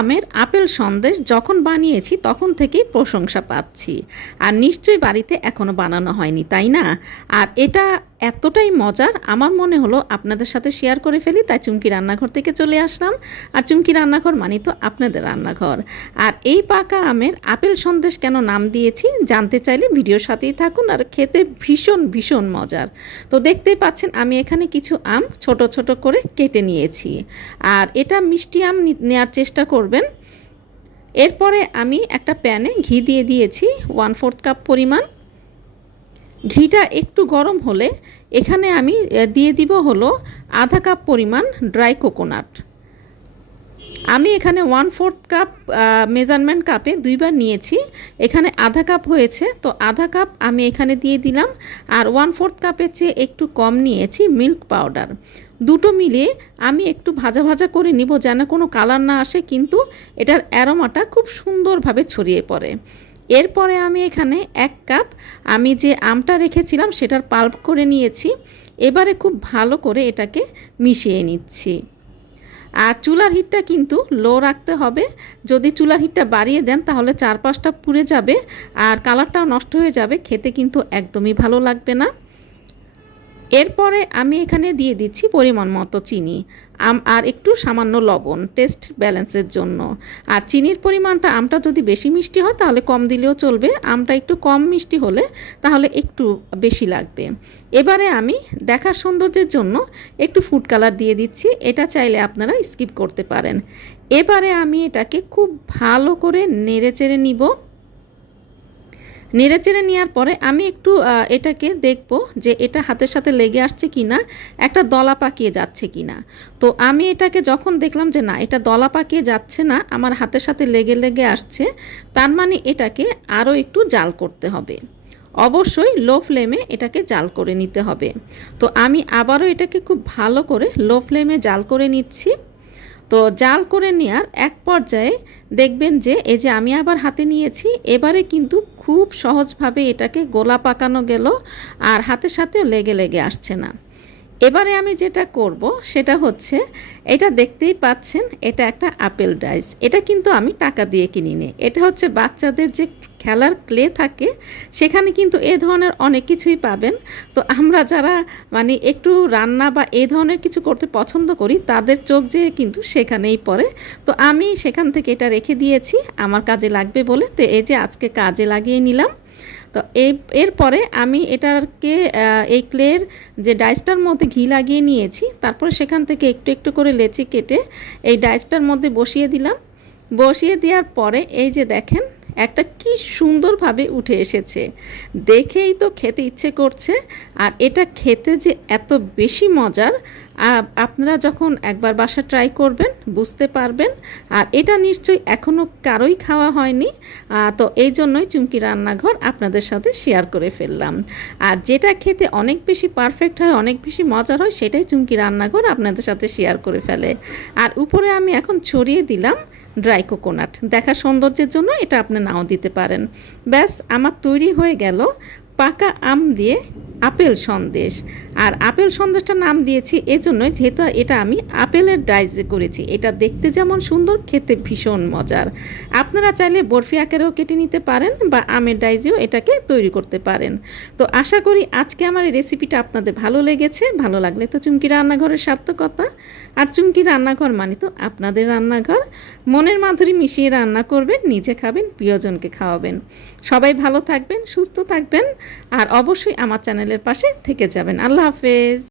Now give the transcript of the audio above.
আমের আপেল সন্দেশ যখন বানিয়েছি তখন থেকেই প্রশংসা পাচ্ছি। আর নিশ্চয়ই বাড়িতে এখনও বানানো হয়নি, তাই না? আর এটা এতটাই মজার, আমার মনে হলো আপনাদের সাথে শেয়ার করে ফেলি, তাই চুমকি রান্নাঘর থেকে চলে আসলাম। আর চুমকি রান্নাঘর মানে তো আপনাদের রান্নাঘর। আর এই পাকা আমের আপেল সন্দেশ কেন নাম দিয়েছি জানতে চাইলে ভিডিওর সাথেই থাকুন, আর খেতে ভীষণ ভীষণ মজার। তো দেখতেই পাচ্ছেন, আমি এখানে কিছু আম ছোট ছোট করে কেটে নিয়েছি। আর এটা মিষ্টি আম নেওয়ার চেষ্টা করবেন। এরপরে আমি একটা প্যানে ঘি দিয়ে দিয়েছি ওয়ান ফোর্থ কাপ পরিমাণ। ঘিটা একটু গরম হলে এখানে আমি দিয়ে দিব হলো আধা কাপ পরিমাণ ড্রাই কোকোনাট আমি এখানে ওয়ান ফোর্থ কাপ মেজারমেন্ট কাপে দুইবার নিয়েছি। এখানে আধা কাপ হয়েছে, তো আধা কাপ আমি এখানে দিয়ে দিলাম। আর ওয়ান ফোর্থ কাপের চেয়ে একটু কম নিয়েছি মিল্ক পাউডার দুটো মিলিয়ে আমি একটু ভাজা ভাজা করে নিব যেন কোনো কালার না আসে, কিন্তু এটার অ্যারোমাটা খুব সুন্দরভাবে ছড়িয়ে পড়ে। এরপরে আমি এখানে এক কাপ আমি যে আমটা রেখেছিলাম, সেটার পাল্প করে নিয়েছি। এবারে খুব ভালো করে এটাকে মিশিয়ে নিচ্ছি। আর চুলার হিটটা কিন্তু লো রাখতে হবে। যদি চুলার হিটটা বাড়িয়ে দেন, তাহলে চারপাশটা পুড়ে যাবে আর কালারটাও নষ্ট হয়ে যাবে। খেতে কিন্তু একদমই ভালো লাগবে না। এরপরে আমি এখানে দিয়ে দিচ্ছি পরিমাণ মতো চিনি আর একটু সামান্য লবণ, টেস্ট ব্যালেন্সের জন্য। আর চিনির পরিমাণটা আমটা যদি বেশি মিষ্টি হয়, তাহলে কম দিলেও চলবে। আমটা একটু কম মিষ্টি হলে তাহলে একটু বেশি লাগবে। এবারে আমি দেখার সৌন্দর্যের জন্য একটু ফুড কালার দিয়ে দিচ্ছি। এটা চাইলে আপনারা স্কিপ করতে পারেন। এবারে আমি এটাকে খুব ভালো করে নেড়ে চেড়ে নিব। নেড়েচেড়ে নেওয়ার পরে আমি একটু এটাকে দেখব যে এটা হাতের সাথে লেগে আসছে কি না একটা দলা পাকিয়ে যাচ্ছে কি না তো আমি এটাকে যখন দেখলাম যে না, এটা দলা পাকিয়ে যাচ্ছে না, আমার হাতের সাথে লেগে লেগে আসছে, তার মানে এটাকে আরও একটু জাল করতে হবে। অবশ্যই লো ফ্লেমে এটাকে জাল করে নিতে হবে। তো আমি আবারও এটাকে খুব ভালো করে লো ফ্লেমে জাল করে নিচ্ছি। তো জাল করে নেওয়ার এক পর্যায়ে দেখবেন যে এই যে আমি আবার হাতে নিয়েছি, এবারে কিন্তু খুব সহজভাবে এটাকে গোলা পাকানো গেল আর হাতের সাথেও লেগে লেগে আসছে না। এবারে আমি যেটা করব সেটা হচ্ছে, এটা দেখতেই পাচ্ছেন, এটা একটা আপেল ডাইস। এটা কিন্তু আমি টাকা দিয়ে কিনিনি। এটা হচ্ছে বাচ্চাদের যে খেলার ক্লে থাকে, সেখানে কিন্তু এ ধরনের অনেক কিছুই পাবেন। তো আমরা যারা মানে একটু রান্না বা এই ধরনের কিছু করতে পছন্দ করি, তাদের চোখ যে কিন্তু সেখানেই পড়ে। তো আমি সেখান থেকে এটা রেখে দিয়েছি, আমার কাজে লাগবে বলে। তো এই যে আজকে কাজে লাগিয়ে নিলাম। তো এরপরে আমি এটাকে এই ক্লের যে ডাইসটার মধ্যে ঘি লাগিয়ে নিয়েছি, তারপরে সেখান থেকে একটু একটু করে লেচি কেটে এই ডাইসটার মধ্যে বসিয়ে দিলাম। বসিয়ে দেওয়ার পরে এই যে দেখেন একটা কি সুন্দরভাবে উঠে এসেছে। দেখেই তো খেতে ইচ্ছে করছে। আর এটা খেতে যে এত বেশি মজার আপনারা যখন একবার বাসা ট্রাই করবেন, বুঝতে পারবেন। আর এটা নিশ্চয়ই এখনও কারোই খাওয়া হয়নি। তো এই জন্যই চুমকি রান্নাঘর আপনাদের সাথে শেয়ার করে ফেললাম। আর যেটা খেতে অনেক বেশি পারফেক্ট হয়, অনেক বেশি মজার হয়, সেটাই চুমকি রান্নাঘর আপনাদের সাথে শেয়ার করে ফেলে। আর উপরে আমি এখন ছড়িয়ে দিলাম। Dry coconut. দেখা সৌন্দর্যের জন্য এটা আপনি নাও দিতে পারেন। ব্যাস, আমার তৈরি হয়ে গেল। পাকা আম দিয়ে আপেল সন্দেশ। আর আপেল সন্দেশটা নাম দিয়েছি এজন্যই যেহেতু এটা আমি আপেলের ডাইজে করেছি। এটা দেখতে যেমন সুন্দর, খেতে ভীষণ মজার। আপনারা চাইলে বরফি আকারেও কেটে নিতে পারেন বা আমের ডাইজেও এটাকে তৈরি করতে পারেন। তো আশা করি আজকে আমার এই রেসিপিটা আপনাদের ভালো লেগেছে। ভালো লাগলে তো চুমকি রান্নাঘরের সার্থকতা। আর চুমকি রান্নাঘর মানে তো আপনাদের রান্নাঘর। মনের মাধুরী মিশিয়ে রান্না করবেন, নিজে খাবেন, প্রিয়জনকে খাওয়াবেন। সবাই ভালো থাকবেন, সুস্থ থাকবেন। আর অবশ্যই আমার চ্যানেলের পাশে থেকে যাবেন। আল্লাহ হাফেজ।